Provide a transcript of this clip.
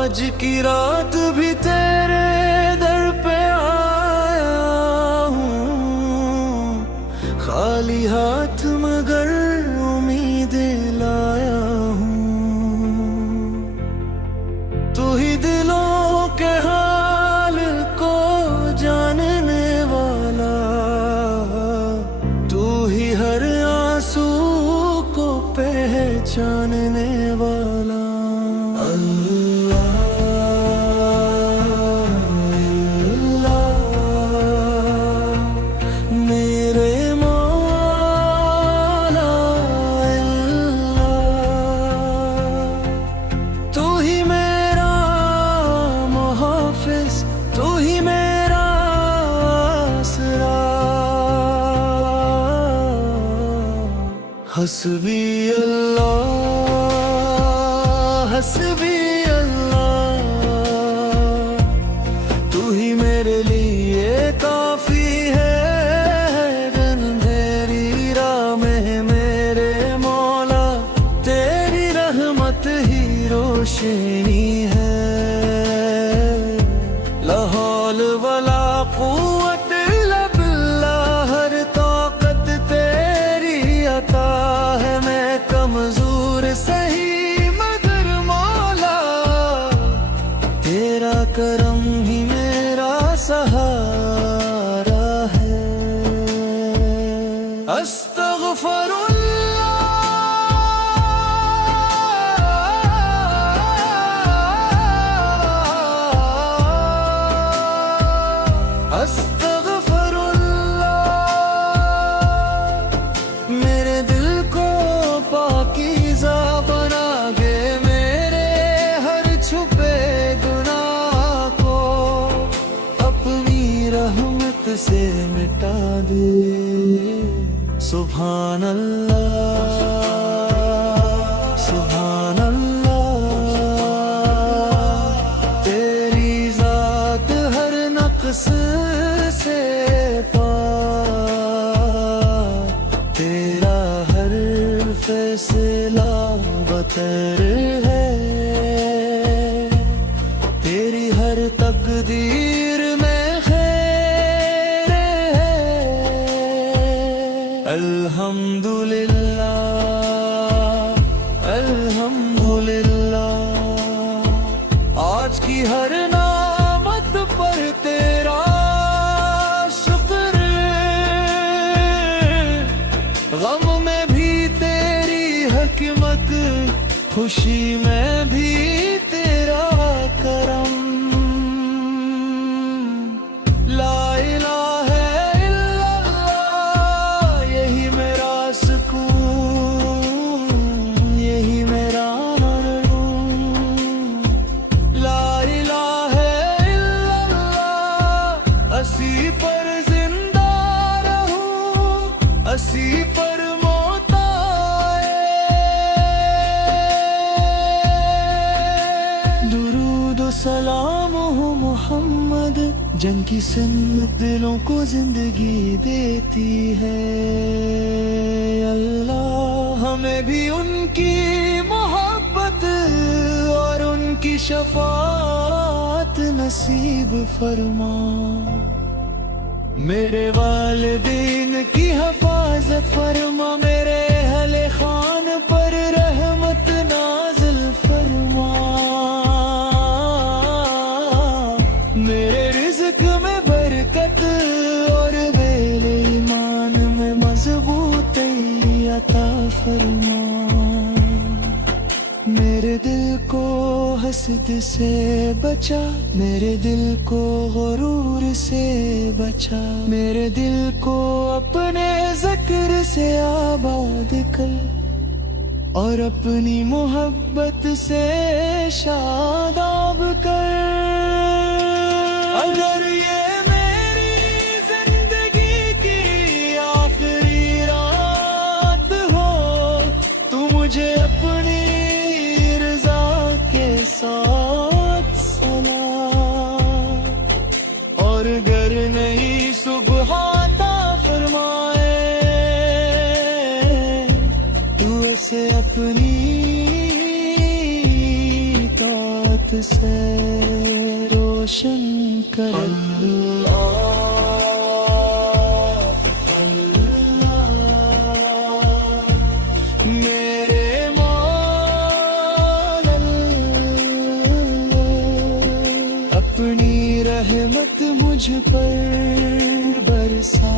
आज की रात भी तेरे दर पे आया हूँ, खाली हाथ मगर उम्मीदें लाया हूँ। तू ही दिलों के हाल को जानने वाला, तू ही हर आंसू को पहचानने वाला। हस्बी अल्लाह, हस्बी अल्लाह, तू ही मेरे लिए काफी है। अंधेरी राह में मेरे मौला, तेरी रहमत ही रोशनी है। ला हौल वला कुव्वत इल्ला बिल्लाह, हर ताकत तेरी अता है। मैं कमजोर सही मगर मौला, तेरा करम ही मेरा सहारा है। अस्तगफिरुल्लाह, मेरे दिल को पाकीज़ा बना दे, मेरे हर छुपे गुनाह को अपनी रहमत से मिटा दे। सुभान अल्लाह, सुभान अल्लाह, तेरी ज़ात हर नक्स से तेरा हर फैसला बतर है। तेरी हर तकदीर में खैर है। अल्हम्दुलिल्लाह, अल्हम्दुलिल्लाह, आज की हर नामत पर तेरा गम में भी तेरी हकमत, खुशी में भी तेरा करम। ला इलाहा इल्लल्लाह, यही मेरा सुकून, यही मेरा नूर। ला इलाहा इल्लल्लाह, असी पर जिंदा रहूं, असी पर सलाम हो मोहम्मद, जंग की सन्नत दिलों को जिंदगी देती है। अल्लाह हमें भी उनकी मोहब्बत और उनकी शफाअत नसीब फरमा। मेरे वालिदैन की हिफाजत फरमा, मेरे अहले खान पर रहमत नाज़िल फरमा। मेरे रिज़्क़ में बरकत और मेरे ईमान में मज़बूती अता फरमा। मेरे दिल को हसद से बचा, मेरे दिल को गुरूर से बचा। मेरे दिल को अपने ज़िक्र से आबाद कर और अपनी मोहब्बत से शादाब कर। अगर ये मेरी जिंदगी की आखिरी रात हो, तू मुझे अपनी रज़ा के साथ सला, और अगर नहीं सुबह अता फरमाए, तू ऐसे अपनी रहमत से रोशन कर मेरे मौला अपनी रहमत मुझ पर बरसा।